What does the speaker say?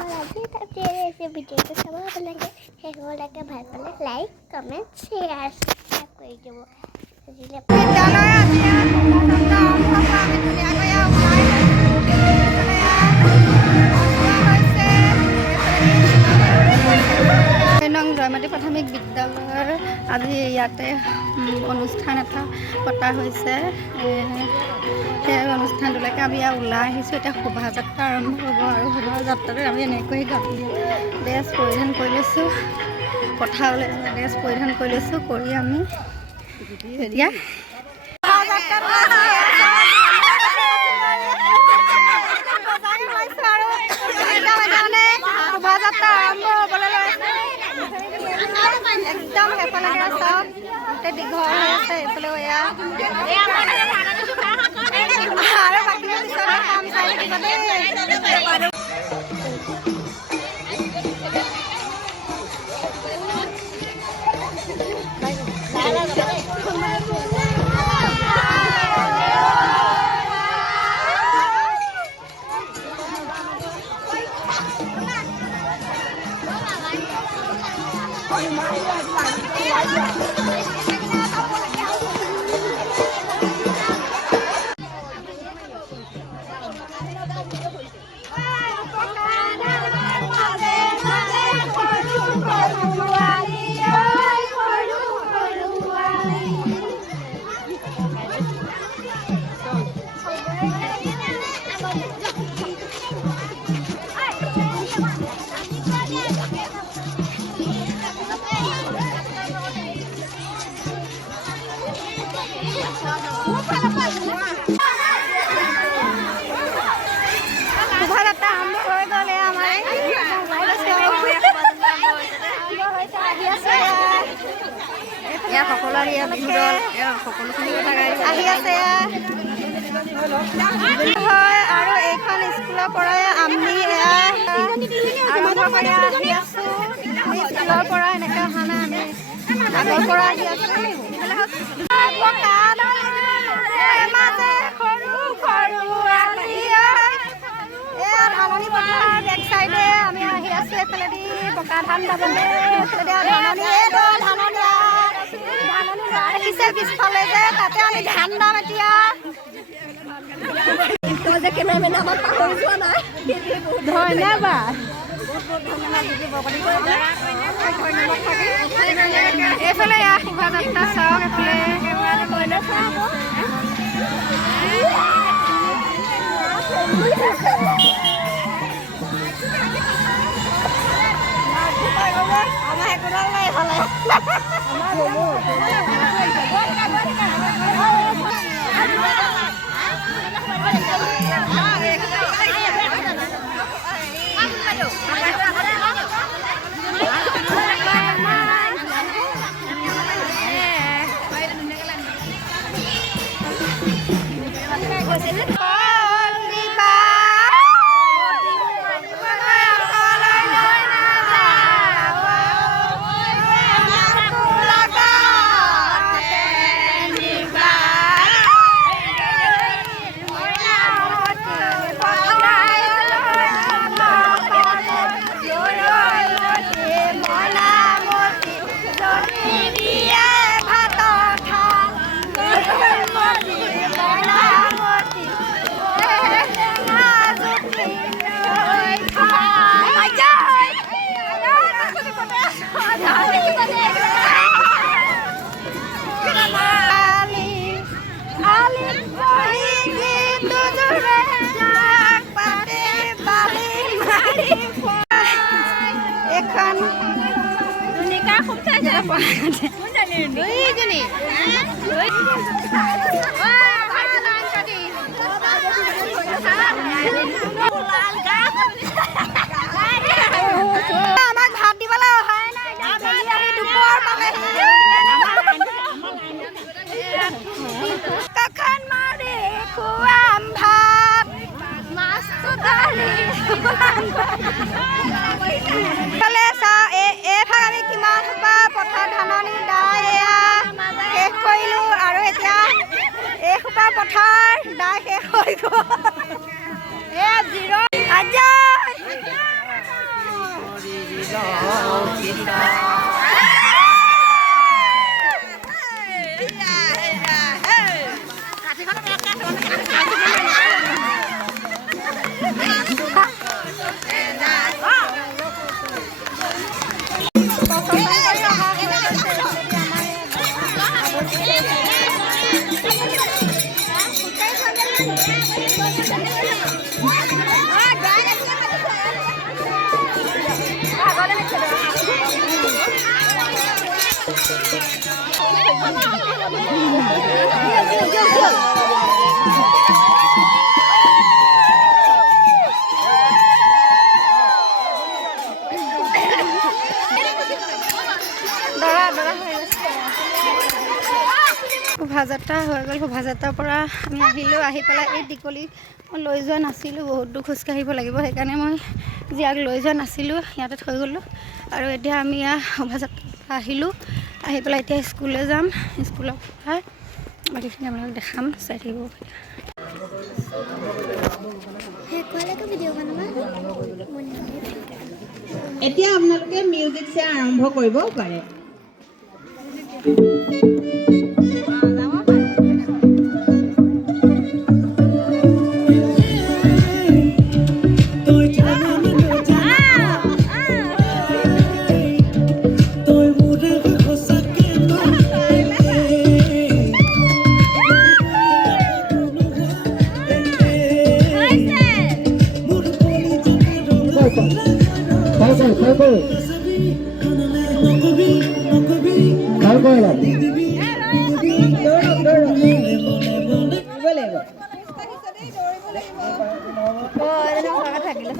আজি ভিডিঅ'টো চাব লাগে শেষ হ'বলৈকে ভাল পালে লাইক কমেণ্ট শ্বেয়াৰ ছাবস্ক্ৰাইব কৰি দিব আজিলৈ জয়মতী প্ৰাথমিক বিদ্যালয়ৰ আজি ইয়াতে অনুষ্ঠান এটা পতা হৈছে। সেই অনুষ্ঠানটোলৈকে আমি ওলাই আহিছোঁ। এতিয়া শোভাযাত্ৰা আৰম্ভ হ'ব আৰু শোভাযাত্ৰাটোত আমি এনেকৈ গাঁৱলীয়া ড্ৰেছ পৰিধান কৰি লৈছোঁ, পথাৰলৈ যোৱা ড্ৰেছ পৰিধান কৰি লৈছোঁ, কৰি আমি এতিয়া শোভাযাত্ৰা আৰম্ভ হ'বলৈ একদম সেইফালে চাওক গোটেই দীঘল হৈ আছে। এইফালেও এয়া আৰু বাকী পিছতে কাম চাই থাকিব দেই। শোভাযাত্ৰা আৰম্ভ হৈ গ'লে আমাৰ সকলোৰে বিহু দল সকলোখিনি আহি আছে হয়। আৰু এইখন স্কুলৰ পৰাই আমি আৰম্ভ কৰি আহি আছোঁ। স্কুলৰ পৰা এনেকৈ অহা নাই, আমি আগৰ পৰা আহি আছোঁ। ধাননি পথাৰ বেক চাইডে আমি আহি আছোঁ। এইফালেদি বকা ধান যাবলৈ দেখিছে পিছফালে যে তাতে আমি ধান দাম এতিয়া ধন্যবাদ। এইফালে শোভাযাত্ৰা চাওক, আমাক ভাত দিবলৈ অহাই নাই, দুপৰ পালেহি। কখন মাৰি খুৱাম ভাত, মাছটো দালি এইভাগ আমি কিমান সোপা পথাৰ ধাননি দাই এয়া শেষ কৰিলোঁ। আৰু এতিয়া এইসোপা পথাৰ দাই শেষ হৈ গ'ল। শোভাযাত্ৰা হৈ গ'ল। শোভাযাত্ৰাৰ পৰা আমি আহিলোঁ। আহি পেলাই এই টিকলি মই লৈ যোৱা নাছিলোঁ, বহুত দূৰ খোজকাঢ়িব লাগিব, সেইকাৰণে মই জীয়াক লৈ যোৱা নাছিলোঁ, ইয়াতে থৈ গ'লোঁ। আৰু এতিয়া আমি শোভাযাত্ৰাৰ পৰা আহিলোঁ। আহি পেলাই এতিয়া স্কুললৈ যাম। স্কুলৰ পৰা বাকীখিনি আপোনালোকক দেখাম, চাই থাকিব। এতিয়া আপোনালোকে মিউজিক চেয়াৰ আৰম্ভ কৰিব পাৰে। থাকিলে